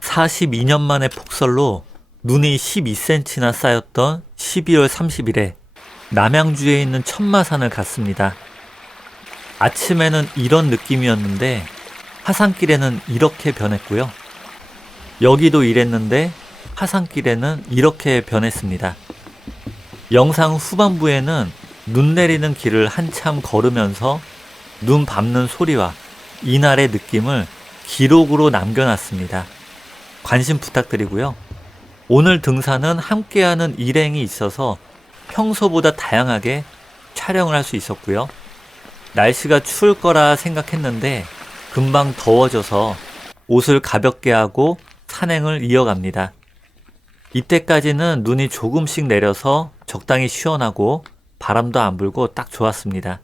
42년 만에 폭설로 눈이 12cm나 쌓였던 12월 30일에 남양주에 있는 천마산을 갔습니다. 아침에는 이런 느낌이었는데 하산길에는 이렇게 변했고요. 여기도 이랬는데 하산길에는 이렇게 변했습니다. 영상 후반부에는 눈 내리는 길을 한참 걸으면서 눈 밟는 소리와 이날의 느낌을 기록으로 남겨놨습니다. 관심 부탁드리고요. 오늘 등산은 함께하는 일행이 있어서 평소보다 다양하게 촬영을 할 수 있었고요. 날씨가 추울 거라 생각했는데 금방 더워져서 옷을 가볍게 하고 산행을 이어갑니다. 이때까지는 눈이 조금씩 내려서 적당히 시원하고 바람도 안 불고 딱 좋았습니다.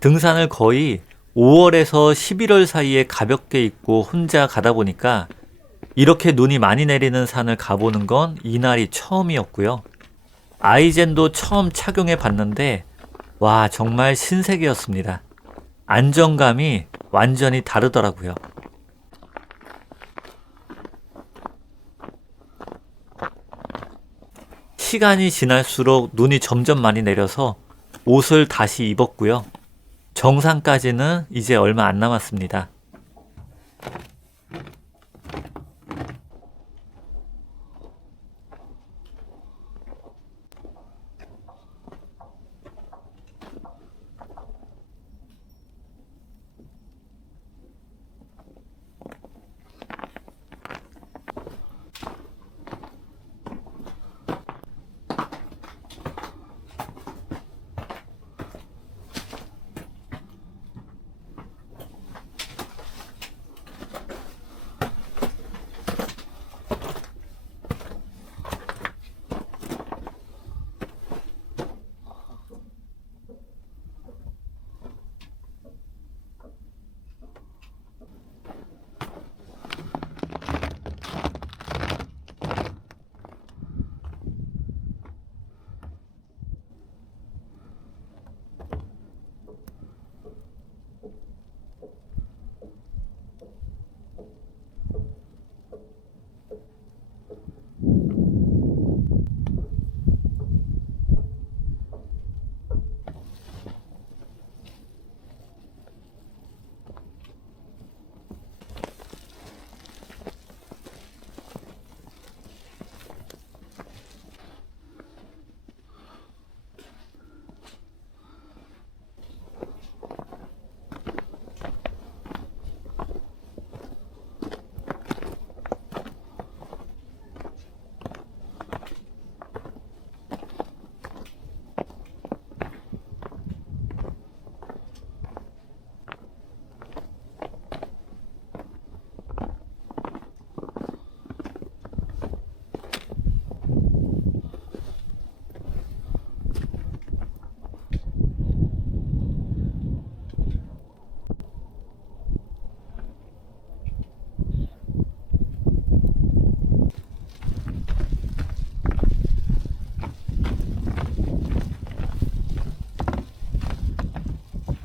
등산을 거의 5월에서 11월 사이에 가볍게 입고 혼자 가다 보니까 이렇게 눈이 많이 내리는 산을 가보는 건 이날이 처음이었고요. 아이젠도 처음 착용해 봤는데 와 정말 신세계였습니다. 안정감이 완전히 다르더라고요. 시간이 지날수록 눈이 점점 많이 내려서 옷을 다시 입었고요. 정상까지는 이제 얼마 안 남았습니다.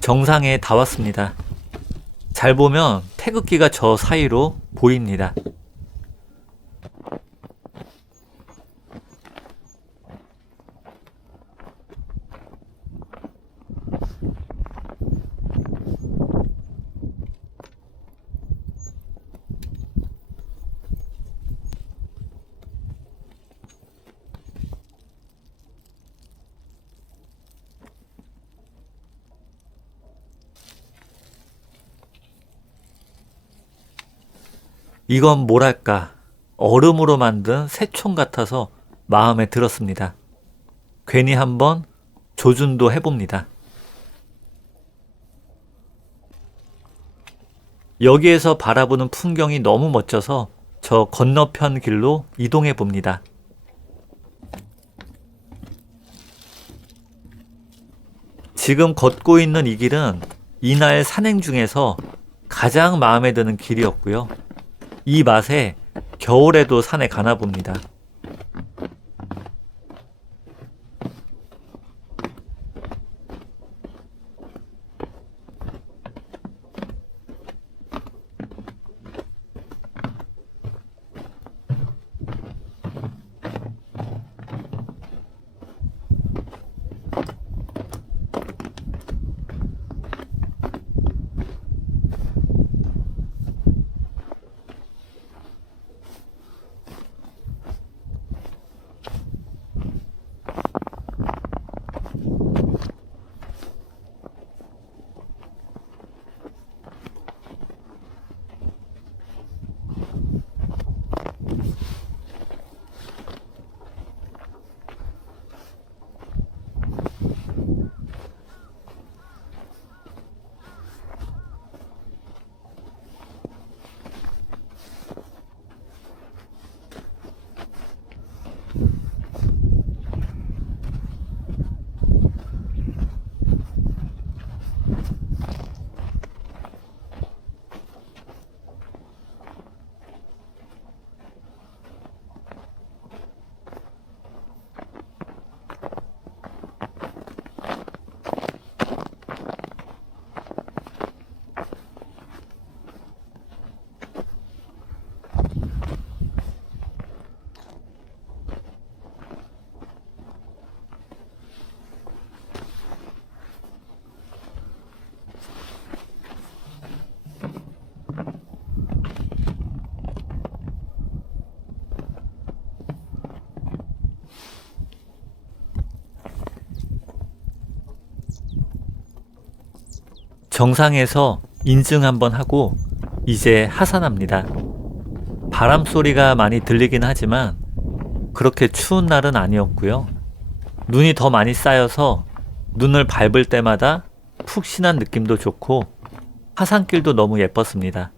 정상에 다 왔습니다. 잘 보면 태극기가 저 사이로 보입니다. 이건 뭐랄까 얼음으로 만든 새총 같아서 마음에 들었습니다. 괜히 한번 조준도 해봅니다. 여기에서 바라보는 풍경이 너무 멋져서 저 건너편 길로 이동해 봅니다. 지금 걷고 있는 이 길은 이날 산행 중에서 가장 마음에 드는 길이었고요. 이 맛에 겨울에도 산에 가나 봅니다. 정상에서 인증 한번 하고 이제 하산합니다. 바람 소리가 많이 들리긴 하지만 그렇게 추운 날은 아니었고요. 눈이 더 많이 쌓여서 눈을 밟을 때마다 푹신한 느낌도 좋고 하산길도 너무 예뻤습니다.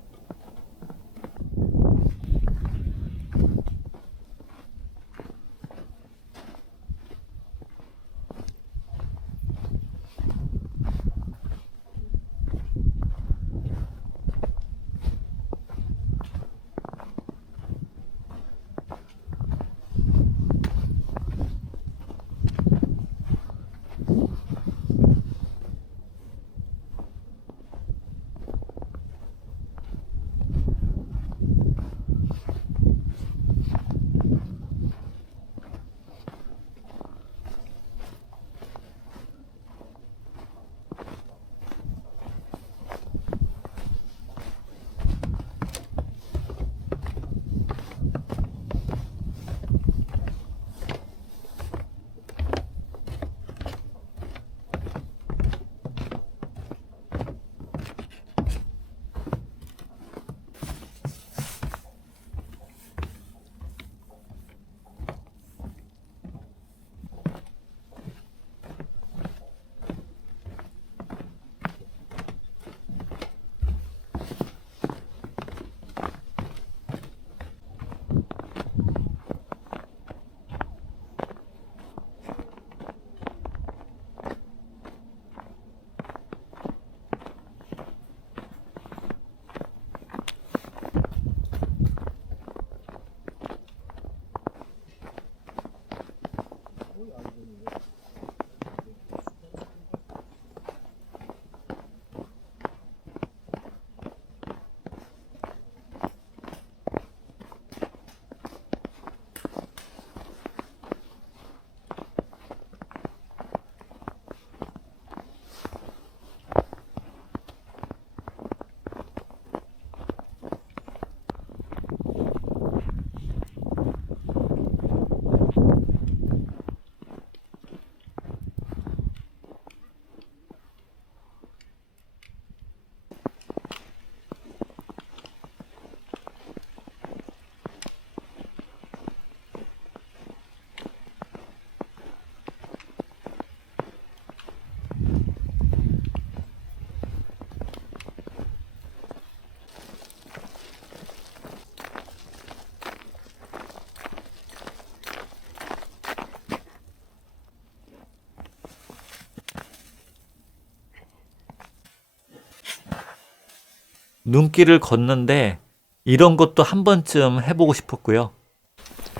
눈길을 걷는데 이런 것도 한 번쯤 해보고 싶었고요.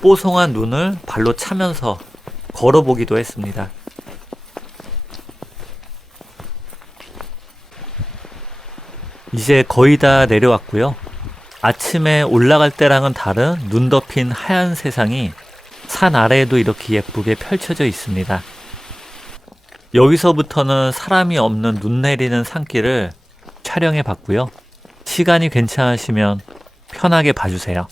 뽀송한 눈을 발로 차면서 걸어보기도 했습니다. 이제 거의 다 내려왔고요. 아침에 올라갈 때랑은 다른 눈 덮인 하얀 세상이 산 아래에도 이렇게 예쁘게 펼쳐져 있습니다. 여기서부터는 사람이 없는 눈 내리는 산길을 촬영해 봤고요. 시간이 괜찮으시면 편하게 봐주세요.